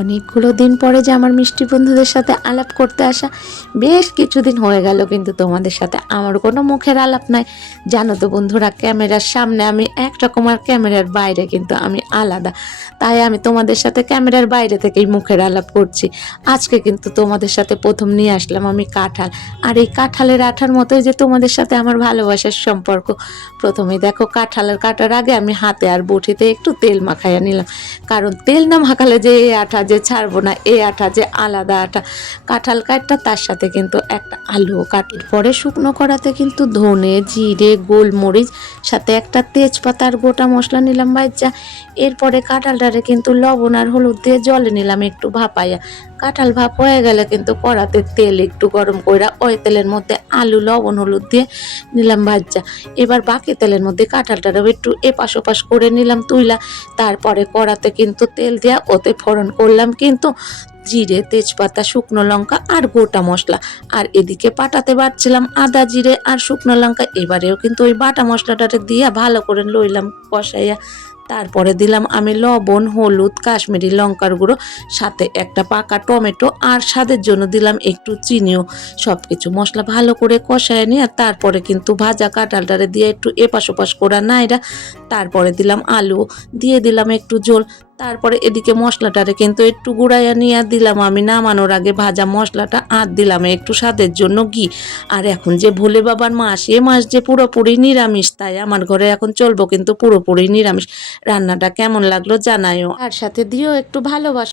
অনেকগুলো দিন পরে যে আমার মিষ্টি বন্ধুদের সাথে আলাপ করতে আসা, বেশ কিছুদিন হয়ে গেল কিন্তু তোমাদের সাথে আমার কোনো মুখের আলাপ নাই। জানো তো বন্ধুরা, ক্যামেরার সামনে আমি একরকম আর ক্যামেরার বাইরে কিন্তু আমি আলাদা। তাই আমি তোমাদের সাথে ক্যামেরার বাইরে থেকেই মুখের আলাপ করছি। আজকে কিন্তু তোমাদের সাথে প্রথম নিয়ে আসলাম আমি কাঁঠাল। আর এই কাঁঠালের আঠার মতোই যে তোমাদের সাথে আমার ভালোবাসার সম্পর্ক। প্রথমেই দেখো, কাঁঠালের কাটার আগে আমি হাতে আর বটিতে একটু তেল মাখাইয়া নিলাম, কারণ তেল না মাখালে যে এই আঠা যে ছাড়বো না, এই আঠা যে আলাদা আঠা। কাঁঠাল কাটটা তার সাথে কিন্তু একটা আলুও কাটির পরে শুকনো কড়াতে কিন্তু ধনে জিরে গোলমরিচ সাথে একটা তেজপাতা আর গোটা মশলা নিলাম ভাইজা। এরপরে কাঁঠালটারে কিন্তু লবণ আর হলুদ দিয়ে জলে নিলাম একটু ভাপাইয়া। কাঁঠাল ভাপ হয়ে গেলে কিন্তু কড়াতে তেল একটু গরম কইরা ওই তেলের মধ্যে আলু লবণ হলুদ দিয়ে নিলাম ভাজা। এবার বাকি তেলের মধ্যে কাঁঠালটারও একটু এপাশ ওপাশ করে নিলাম তুইলা। তারপরে কড়াতে কিন্তু তেল দিয়া ওতে ফোড়ন করলাম কিন্তু জিরে তেজপাতা শুকনো লঙ্কা আর গোটা মশলা। আর এদিকে পাটাতে বাটছিলাম আদা জিরে আর শুকনো লঙ্কা। এবারেও কিন্তু ওই বাটা মশলাটাতে দিয়া ভালো করে লইলাম কষাইয়া। তারপরে দিলাম আমি লবণ হলুদ কাশ্মীরি লঙ্কার গুঁড়ো সাথে একটা পাকা টমেটো আর স্বাদের জন্য দিলাম একটু চিনিও। সব কিছু মশলা ভালো করে কষায় নিয়ে তারপরে কিন্তু ভাজা কাঁঠালটারে দিয়ে একটু এপাশ ওপাশ করা নাইরা তারপরে দিলাম আলু, দিয়ে দিলাম একটু ঝোল। তারপরে এদিকে মশলাটারে কিন্তু একটু গুঁড়াইয়া নিয়ে দিলাম আমি নামানোর আগে ভাজা মশলাটা, আর দিলাম একটু স্বাদের জন্য ঘি। আর এখন যে ভোলে বাবার মাস, এ মাস যে পুরোপুরি নিরামিষ, তাই আমার ঘরে এখন চলবো কিন্তু পুরোপুরি নিরামিষ। রান্নাটা কেমন লাগলো জানাইও, আর সাথে দিও একটু ভালোবাসা।